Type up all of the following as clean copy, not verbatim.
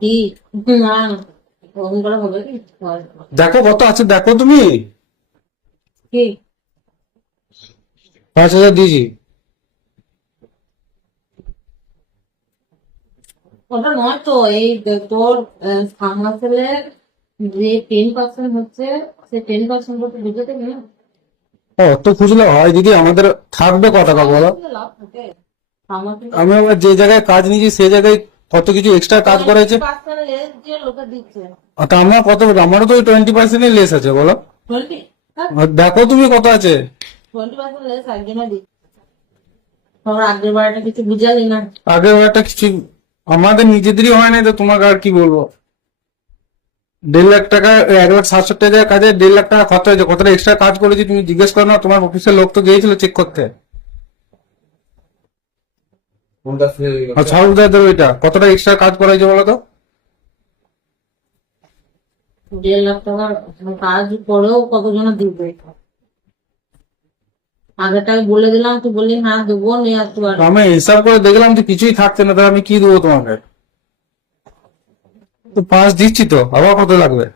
কি না ওরকম করে হবে কি? দেখো কত আছে, দেখো তুমি। কি 5,000 দিয়েছি। ওটা নয় তো, এই তোর সামনা ছেলের যে 10% হচ্ছে, সেই 10% করতে বুঝতে দেবে না। ও তো খুঁজলে হয় দিদি, আমাদের থাকবে ক টাকা বলো? লাভ থাকে আমাকে। আমি আবার যে জায়গায় কাজ নিয়েছি সেই জায়গায় কত কিছু এক্সট্রা কাজ করেছে। 20% যে লোকে দিচ্ছে তা আমার কত, আমারও তো 20% লেস আছে বলো। 20, আর দেখো তুমি কত আছে। 20% লেস একজনে দিচ্ছে। তোর আগের বারটা কিছু বুঝালি না। আগের একটা কিছু আমাদের নিজেদেরই হয় না, তো তোমাকে আর কি বলবো। 1.5 লাখ টাকা, 1,60,70,000 কাজে 1.5 লাখ টাকা খরচা হয়েছে। কতটা এক্সট্রা কাজ করেছি তুমি জিজ্ঞেস করো না, তোমার অফিসের লোক তো গিয়েছিল চেক করতে। আর সাউদাদের ওইটা কতটা এক্সট্রা কাজ করা হয়েছে বলো তো। 1.5 লাখ টাকার কাজ করেও কতজনে দিবে? আগেরটাই বলে দিলাম, তুই বললি হ্যাঁ দেবো, নিয়ে আসতে পারবো। আমি হিসাব করে দেখলাম যে কিছুই থাকছে না, তাহলে আমি কি দেবো তোমাকে? তো 5 দিচ্ছি তো, আবার কত লাগবে?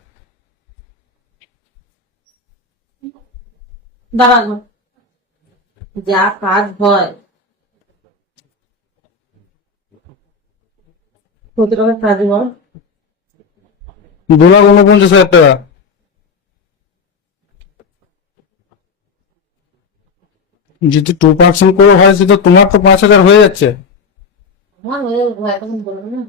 দাঁড়ানো, যা কাজ হয় কত টাকা কাজ বল? 2,49,000 টাকা। যদি 2% করে হয় সেটা তোমার তো 5,000 হয়ে যাচ্ছে। আমার হয়ে যাবে, এখন বলবো না।